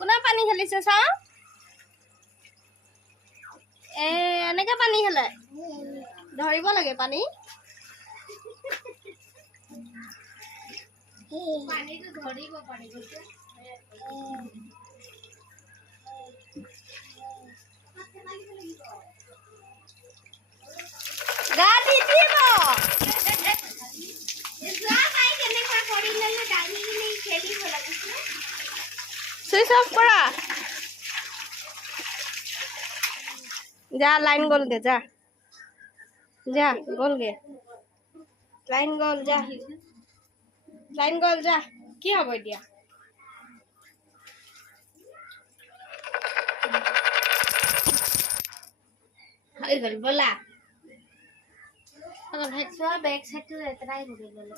কোনে পানী খেলিছে চাও এনেকে পানী খেলে ধৰিব লাগে পানী পানীটো ধৰিব পাৰিব গা দি দিব সুইচ অফ করা যা লাইন গল গে যা যা গল গে লাইন গল যা কি হবে দিয়া হই গল বলা আবার হেডসা ব্যাক সাইড তো এতটাই ঘুরে গেল